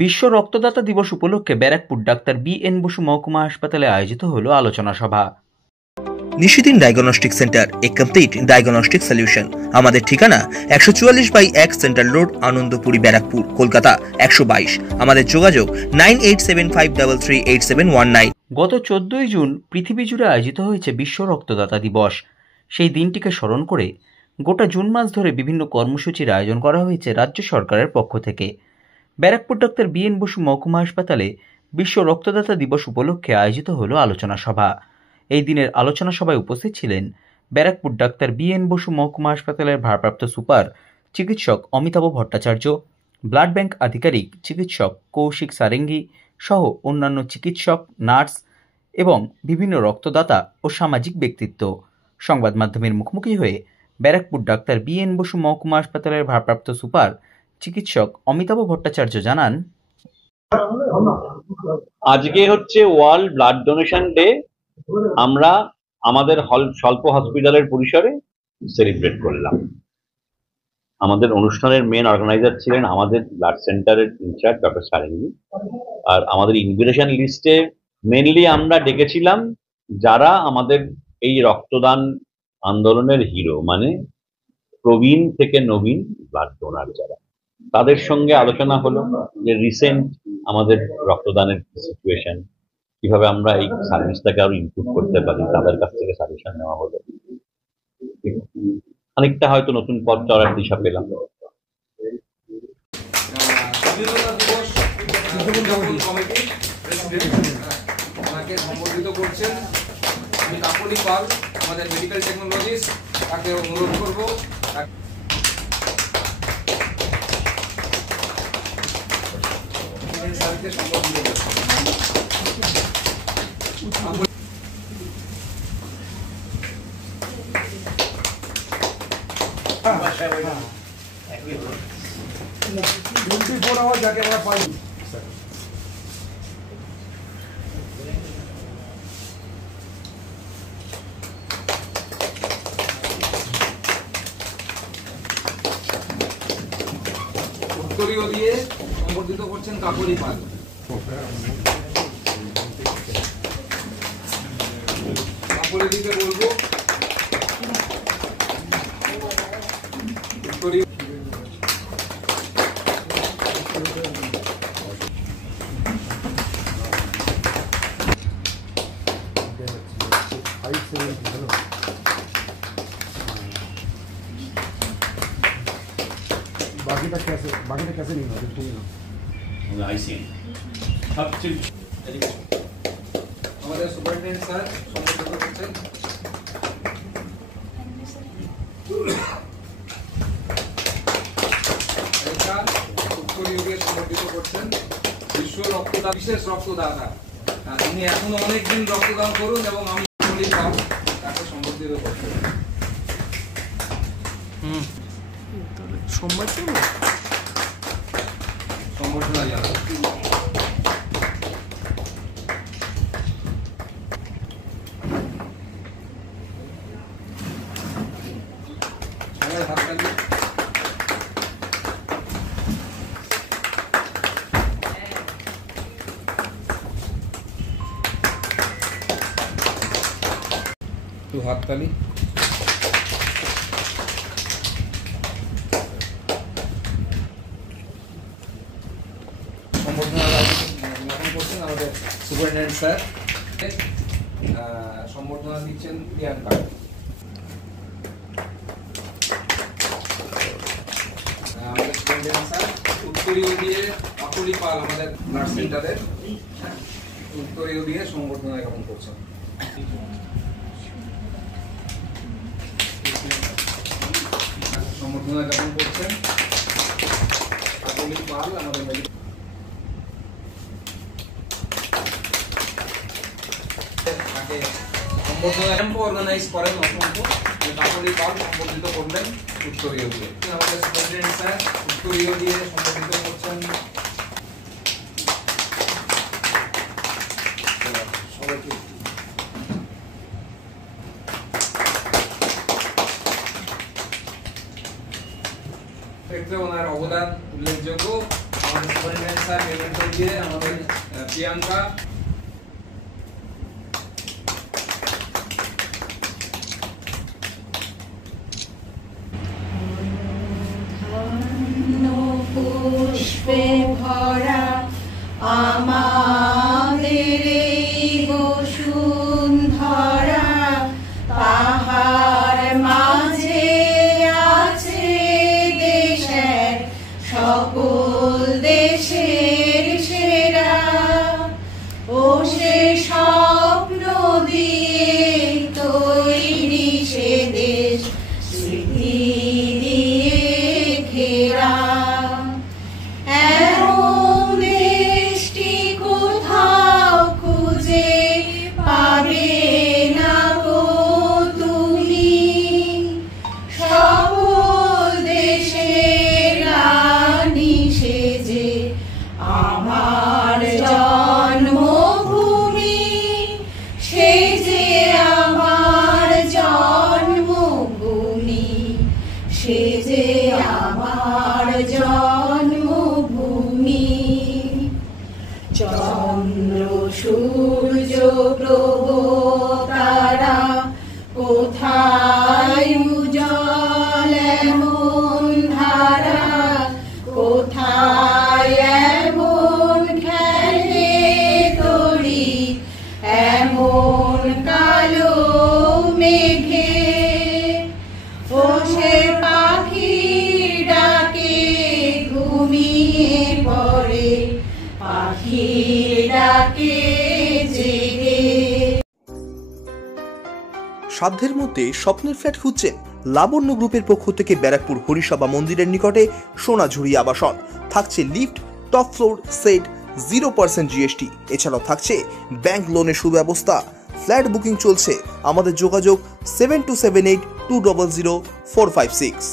বিশ্ব রক্তদাতা দিবস উপলক্ষে ব্যারাকপুর ডাক্তার বি.এন. বসু মহকুমা হাসপাতালে আয়োজিত হলো আলোচনা সভা। নিশিদিন ডায়াগনস্টিক সেন্টার, এ কমপ্লিট ডায়াগনস্টিক সলিউশন। আমাদের ঠিকানা 144/1 সেন্ট্রাল রোড, আনন্দপুরি, ব্যারাকপুর, কলকাতা 122। আমাদের যোগাযোগ 9875338719। গত 14 জুন পৃথিবী জুড়ে আয়োজিত হয়েছে বিশ্ব রক্তদাতা দিবস। সেই দিনটিকে স্মরণ করে গোটা জুন মাস ধরে বিভিন্ন কর্মসূচির আয়োজন করা হয়েছে রাজ্য সরকারের পক্ষ থেকে। Barrackpore doctor BN. বসু মহকুমা হাসপাতালে বিশ্ব রক্তদাতা দিবস উপলক্ষে আয়োজিত হলো আলোচনা সভা। এই দিনের আলোচনা সভায় উপস্থিত ছিলেন ব্যারাকপুর ডাক্তার বি.এন. বসু মহকুমা হাসপাতালের ভারপ্রাপ্ত সুপার চিকিৎসক অমিতাভ ভট্টাচার্য, ব্লাড ব্যাংক আধিকারিক চিকিৎসক কৌশিক সারেঙ্গি সহ অন্যান্য চিকিৎসক, নার্স এবং বিভিন্ন রক্তদাতা ও সামাজিক ব্যক্তিত্ব। সংবাদ মাধ্যমের মুখোমুখি হয়ে ব্যারাকপুর ডাক্তার বি.এন. বসু মহকুমা হাসপাতালের ভারপ্রাপ্ত সুপার চিকিৎসক অমিতাভ ভট্টাচার্য জানান, আজকে হচ্ছে ওয়ার্ল্ড ব্লাড ডোনেশন ডে। আমরা আমাদের স্বল্প হসপিটালের পরিসরে সেলিব্রেট করলাম। আমাদের অনুষ্ঠানের মেন অর্গানাইজার ছিলেন আমাদের ব্লাড সেন্টারের ইনচার্জ ডক্টর সারেঙ্গি। আর আমাদের ইনভিটেশন লিস্টে মেনলি আমরা ডেকেছিলাম যারা আমাদের এই রক্তদান আন্দোলনের হিরো, মানে প্রবীণ থেকে নবীন ব্লাড ডোনার যারা, তাদের সঙ্গে আলোচনা হলো যে রিসেন্ট আমাদের রক্তদানের সিচুয়েশন, কিভাবে আমরা এই সার্ভিসটাকে আরো ইমপ্রুভ করতে পারি, তাদের কাছ থেকে সাজেশন নেওয়া হলো। খানিকটা হয়তো নতুন পথ চলার দিশা পেলাম। সম্বোধিত করছেন আমি কাকলি পাল, আমাদের মেডিকেল টেকনোলজিস্ট, তাকে অনুরোধ করবো যাকে আমরা পাই। উত্তরীয় দিয়ে সম্বর্ধিত করছেন কাকলি পাল। কাকলি দিকে বলবো উত্তরীয় बाकीটা कैसे नहीं होगा बिल्कुल ना আইসি সবচেয়ে আমাদের সুপারিনটেন্ডেন্ট স্যার সম্বোধিত করছেন। উত্তরীয় দিয়ে সম্বোধিত করছেন বিশ্ব রক্তদাতা, বিশেষ রক্তদাতা। তিনি এখনো অনেকদিন রক্তদান করুন এবং আমি তাকে সম্বোধিত করছেন। সম্বর্ধনা জানাই। সবাই হাত তালি। একটু হাত তালি। আমাদের সুপারিনটেন্ডেন্ট স্যার সম্বর্ধনা দিচ্ছেন প্রিয়াঙ্কা। আমাদের সুপারিনটেন্ডেন্ট স্যার উত্তরীয় দিয়ে কাকলি পাল, আমাদের ব্লাড সেন্টারের উত্তরীয় দিয়ে সম্বর্ধনা জ্ঞাপন করছেন। সম্বর্ধনা জ্ঞাপন করছেন কাকলি পাল, আমাদের অর্গানাইজ করেন অসংখ্য। কাকলি পাল সম্বোধিত করলেন উত্তরীয় দিয়ে। আমাদের সুপারিনটেন্ডেন্ট স্যার উত্তরীয় দিয়ে সম্বোধিত করছেন সবাইকে। ক্ষেত্রে ওনার অবদান উল্লেখযোগ্য। আমাদের সুপারিনটেন্ডেন্ট স্যার মেমেন্টো দিয়ে আমাদের প্রিয়াঙ্কা পুষ্পে ভরা আমাদের বসুন্ধরা, তাহার মাঝে আছে দেশের সকল দেশের সেরা। ও সে স্বপ্ন দিয়ে তৈরি সে দেশ, স্মৃতি দিয়ে ঘেরা। এমন দেশটি কোথাও খুঁজে পাবে না গো তুমি, সকল দেশের রানী সেজে আমার জন্মভূমি, সেজে আমার জন্মভূমি, সেজে আমার জন্মভূমি। চন্দ্র সূর্য গ্রহ তারা কোথায় উজ্জ্বল এমন ধারা, কোথায় এমন খেলে তরি এমন কালো মেঘে। ও সে পাখি ডাকে ঘুমিয়ে পড়ে, পাখি ডাকে জেগে। সাধ্যের মধ্যে স্বপ্নের ফ্ল্যাট খুঁজছেন? লাবণ্য গ্রুপের পক্ষ থেকে ব্যারাকপুর হরিসভা মন্দিরের নিকটে সোনাঝুরি আবাসন। থাকছে lift, top floor, set, 0% GST। এছাড়াও থাকছে ব্যাংক লোনের সুব্যবস্থা। ফ্ল্যাট বুকিং চলছে। আমাদের যোগাযোগ 7278200456।